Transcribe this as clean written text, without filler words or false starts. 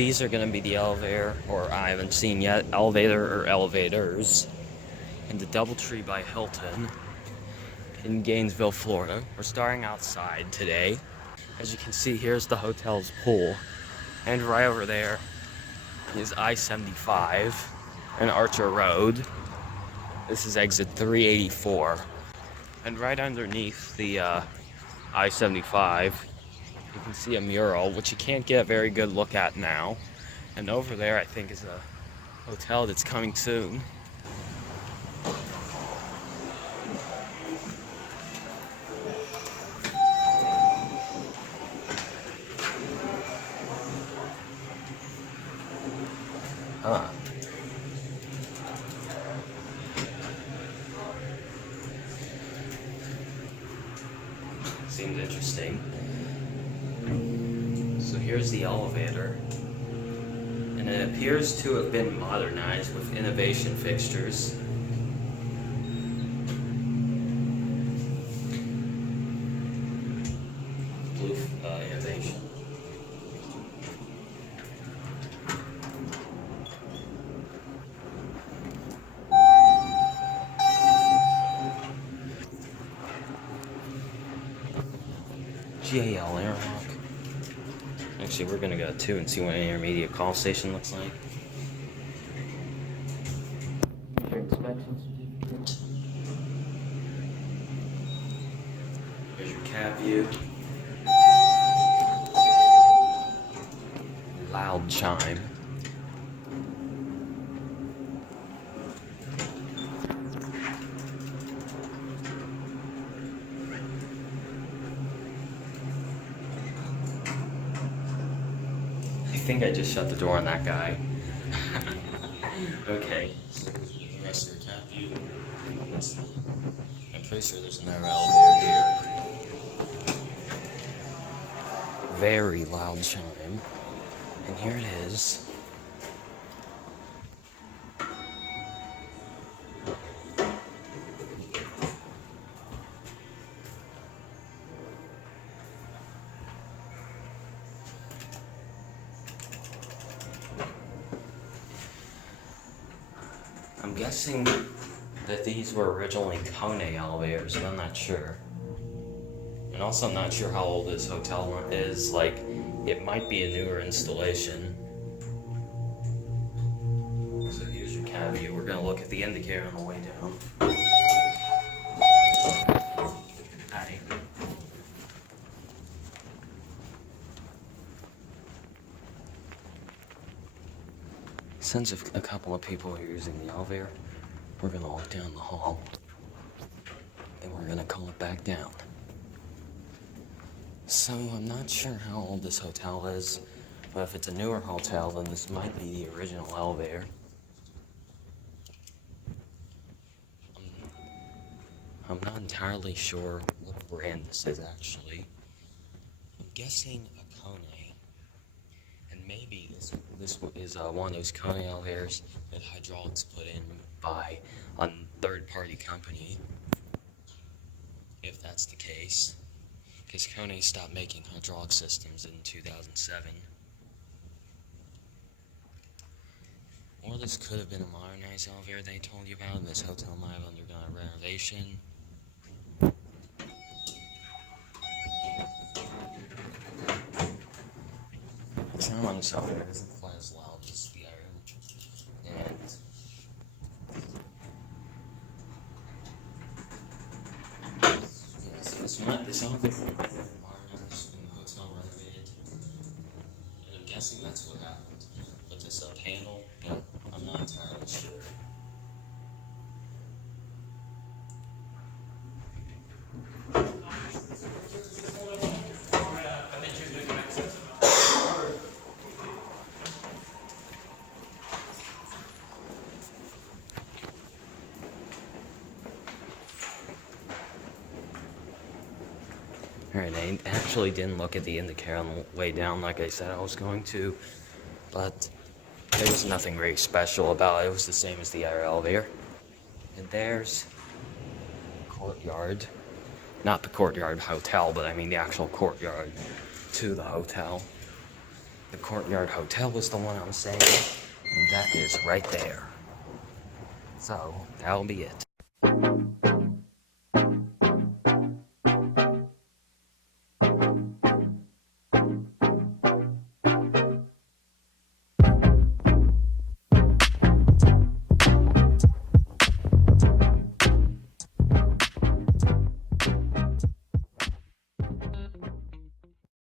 these are going to be the elevator, or I haven't seen yet, elevator or elevators, in the DoubleTree by Hilton in Gainesville, Florida. We're starting outside today. As you can see, here's the hotel's pool, and right over there is I-75 and Archer Road. This is exit 384, and right underneath the I-75 you can see a mural, which you can't get a very good look at now. And over there, I think, is a hotel that's coming soon. Huh. Seems interesting. So here's the elevator. And it appears to have been modernized with innovation fixtures. Blue innovation. GAL airlock. Actually, we're gonna go too and see what an intermediate call station looks like. Your inspection certificate. Here's your cab view. Loud chime. I think I just shut the door on that guy. Okay, so here's the rest of your cab view. I'm pretty sure there's another elevator here. Very loud chime. And here it is. I'm guessing that these were originally Kone elevators, but I'm not sure. And also, I'm not sure how old this hotel is. Like, it might be a newer installation. So here's your cab view. We're gonna look at the indicator on the way down. Hi. Since a couple of people are using the elevator, we're gonna walk down the hall, and we're gonna call it back down. So I'm not sure how old this hotel is, but if it's a newer hotel, then this might be the original elevator. I'm not entirely sure what brand this is actually. I'm guessing a Kone. And maybe this is one of those Kone elevators that hydraulics put in by a third-party company, if that's the case, because Kone stopped making hydraulic systems in 2007. Or this could have been a modernized elevator they told you about, and this hotel might have undergone a renovation. The sound on this elevator isn't quite as loud as the other, and yes, this elevator might have been modernized and the hotel renovated, and I'm guessing that's what happened. But this panel, I'm not entirely sure. Alright, I actually didn't look at the indicator on the way down like I said I was going to, but there was nothing very special about it. It was the same as the other elevator. And there's the courtyard. Not the courtyard hotel, but I mean the actual courtyard to the hotel. The Courtyard Hotel is the one I'm saying. And that is right there. So, that'll be it.